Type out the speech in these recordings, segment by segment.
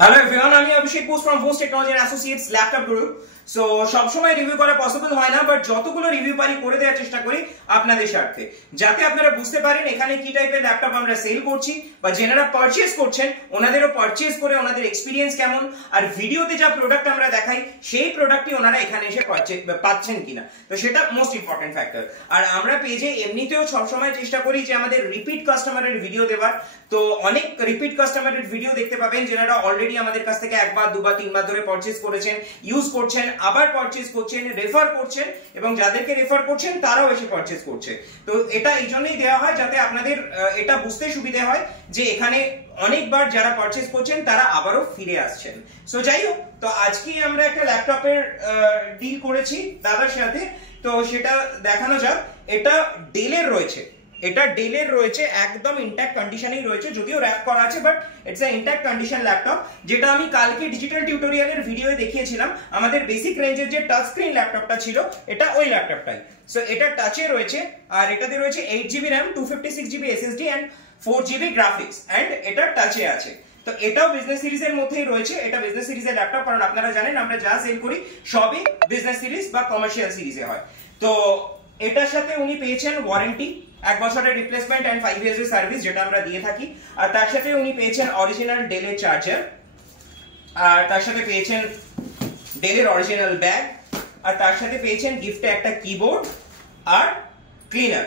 Hello everyone, আমি Abhishek Bose from host technology and associates laptop group. So সবসময় review করা possible হয় না, বাট যতগুলো রিভিউ পারি করে দেওয়ার চেষ্টা করি আপনাদের স্বার্থে, যাতে আপনারা বুঝতে পারেন এখানে কি টাইপের ল্যাপটপ আমরা সেল করছি বা যারা পারচেজ করছেন ওনাদেরও পারচেজ করে ওনাদের এক্সপিরিয়েন্স কেমন, আর ভিডিওতে যা প্রোডাক্ট আমরা দেখাই সেই প্রোডাক্টই ওনারা এখানে এসে পাচ্ছেন কিনা, তো সেটা মোস্ট ইম্পর্টেন্ট ফ্যাক্টর। আর আমরা পেজে এমনিতেও সবসময় চেষ্টা করি যে আমাদের রিপিট কাস্টমারের ভিডিও দেওয়ার, তো অনেক রিপিট কাস্টমারের ভিডিও দেখতে পাবেন যারা অলরেডি আমাদের কাছ থেকে একবার দুবার তিনবার ধরে পারচেজ করেছেন, ইউজ করছেন, আবার পারচেজ করছেন, রেফার করছেন, এবং যাদেরকে রেফার করছেন তারাও এসে পারচেজ করছে। তো এটা এই জন্যই দেওয়া হয় যাতে আপনাদের এটা বুঝতে সুবিধা হয় যে এখানে অনেকবার যারা পারচেজ করছেন তারা আবারও ফিরে আসছেন। সো যাই হোক, তো আজকে আমরা একটা ল্যাপটপের ডিল করেছি দাদার সাথে, তো সেটা দেখানো যাক। এটা ডেলের রয়েছে, এটা ডেলের রয়েছে, একদম ইনট্যাক্ট কন্ডিশনেই রয়েছে, যদিও র‍্যাপ করা আছে, but it's a intact condition laptop, যেটা আমি কালকে ডিজিটাল টিউটোরিয়ালের ভিডিওয়ে দেখিয়েছিলাম। আমাদের বেসিক রেঞ্জের যে টাচ স্ক্রিন ল্যাপটপটা ছিল এটা ওই ল্যাপটপটাই। সো এটা টাচে রয়েছে, আর এটাতে রয়েছে 8GB RAM, 256GB SSD and 4GB graphics, and এটা টাচে আছে। তো এটাও বিজনেস সিরিজের মধ্যেই রয়েছে, এটা বিজনেস সিরিজের ল্যাপটপ, কারণ আপনারা জানেন আমরা যা সেল করি সবই বিজনেস সিরিজ বা কমার্শিয়াল সিরিজে হয়। তো এটার সাথে উনি পেয়েছেন ওয়ারেন্টি, 1 বছরের রিপ্লেসমেন্ট এন্ড 5 ইয়ার্স এর সার্ভিস, যেটা আমরা দিয়ে থাকি। আর তার সাথে উনি পেয়েছেন অরিজিনাল ডেলের চার্জার, আর তার সাথে পেয়েছেন ডেলের অরিজিনাল ব্যাগ, আর তার সাথে পেয়েছেন গিফটে একটা কিবোর্ড আর ক্লিনার।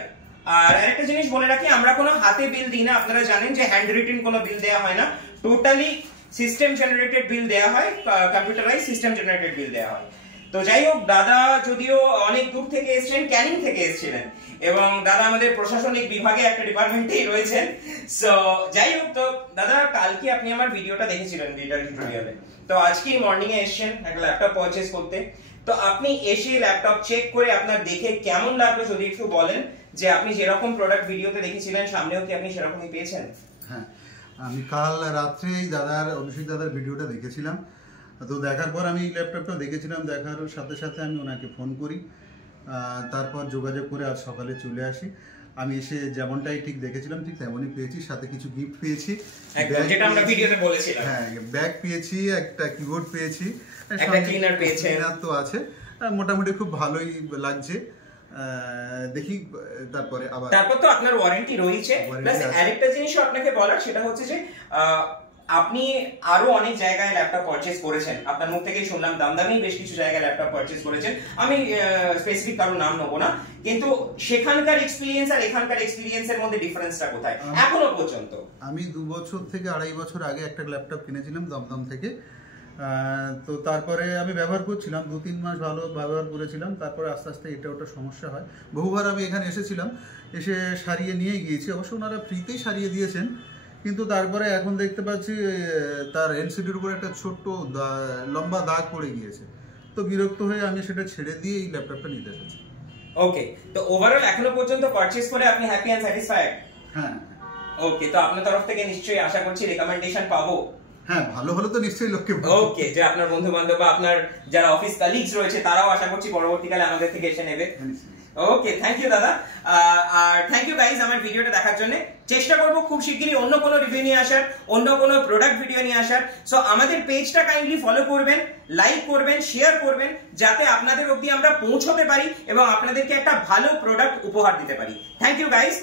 আর আরেকটা জিনিস বলে রাখি, আমরা কোনো হাতে বিল দিই না, আপনারা জানেন যে হ্যান্ড রিটেন কোনো বিল দেওয়া হয় না, টোটালি সিস্টেম জেনারেটেড বিল দেওয়া হয়, কম্পিউটারাইজ সিস্টেম জেনারেটেড বিল দেওয়া হয়। তো যাই হোক, দাদা যদিও অনেক দূর থেকে এসেছেন, ক্যানিং থেকে এসেছিলেন, এবং দাদা আমাদের প্রশাসনিক বিভাগে একটা ডিপার্টমেন্টেই রয়েছেন। সো যাই হোক, তো দাদা কালকে আপনি আমার ভিডিওটা দেখেছিলেন ডিজিটাল টিউটোরিয়ালে, তো আজকে মর্নিং এ এসেছেন একটা ল্যাপটপ পারচেজ করতে। তো আপনি এসে ল্যাপটপ চেক করে আপনার দেখে কেমন লাগলো যদি একটু বলেন, যে আপনি যেরকম প্রোডাক্ট ভিডিওতে দেখেছিলেন সামনেও কি আপনি সেরকমই পেয়েছেন? হ্যাঁ, আমি কাল রাত্রে অভিষেক দাদার ভিডিওটা দেখেছিলাম। তো দেখার পর আমি ল্যাপটপটা দেখেছিলাম, দেখার সাথে সাথে আমি ওনাকে ফোন করি, তারপর যোগাযোগ করে আজ সকালে চলে আসি। আমি এসে যেমনটাই ঠিক দেখেছিলাম ঠিক তেমনই পেয়েছি, সাথে কিছু গিফট পেয়েছি, যেটা আমরা ভিডিওতে বলেছিলাম। হ্যাঁ, ব্যাগ পেয়েছি, একটা কিবোর্ড পেয়েছি, একটা ক্লিনার পেয়েছি, ক্লিনার তো আছে। মোটামুটি খুব ভালোই লাগছে। দেখি তারপর তো আপনার ওয়ারেন্টি রয়েছে। প্লাস আরেকটা জিনিসও আপনাকে বলার, সেটা হচ্ছে যে আপনি আরো অনেক জায়গায় ল্যাপটপ পারচেজ করেছেন, আপনার মুখ থেকেই শুনলাম দামি বেশ কিছু জায়গায় ল্যাপটপ পারচেজ করেছেন। আমি স্পেসিফিক কারো নাম নেব না, কিন্তু সেখানকার এক্সপেরিয়েন্স আর এখানকার এক্সপেরিয়েন্সের মধ্যে ডিফারেন্সটা কোথায় এখনো পর্যন্ত? আমি 2 বছর থেকে 2.5 বছর আগে একটা ল্যাপটপ কিনেছিলাম দমদম থেকে। তো তারপরে আমি ব্যবহার করছিলাম, 2-3 মাস ভালো ব্যবহার করেছিলাম, তারপরে আস্তে আস্তে এটা ওটা সমস্যা হয়। বহুবার আমি এখানে এসেছিলাম, এসে সারিয়ে নিয়ে গিয়েছি, অবশ্য ওনারা ফ্রিতেই সারিয়ে দিয়েছেন, কিন্তু তারপরে এখন দেখতে পাচ্ছি তার এলসিডির উপর একটা ছোট্ট লম্বা দাগ পড়ে গিয়েছে। তো বিরক্ত হয়ে আমি সেটা ছেড়ে দিয়ে এই ল্যাপটপটা নিতে এসেছি। ওকে, তো ওভারঅল এখনো পর্যন্ত পারচেজ করে আপনি হ্যাপি এন্ড স্যাটিসফাইড? হ্যাঁ। ওকে, তো আপনার তরফ থেকে নিশ্চয়ই আশা করছি রেকমেন্ডেশন পাবো। হ্যাঁ, ভালো হলে তো নিশ্চয়ই লোককে। ওকে, যে আপনার বন্ধু বান্ধব বা আপনার যারা অফিস কলিগস রয়েছে তারাও আশা করছি পরবর্তীকালে আমাদের থেকে এসে নেবে। ওকে, থ্যাংক ইউ দাদা, আর থ্যাংক ইউ গাইজ আমার ভিডিওটা দেখার জন্য। চেষ্টা করবো খুব শিগগিরই অন্য কোনো রিভিউ নিয়ে আসার, অন্য কোনো প্রোডাক্ট ভিডিও নিয়ে আসার। সো আমাদের পেজটা কাইন্ডলি ফলো করবেন, লাইক করবেন, শেয়ার করবেন, যাতে আপনাদের অবধি আমরা পৌঁছতে পারি এবং আপনাদেরকে একটা ভালো প্রোডাক্ট উপহার দিতে পারি। Thank you guys.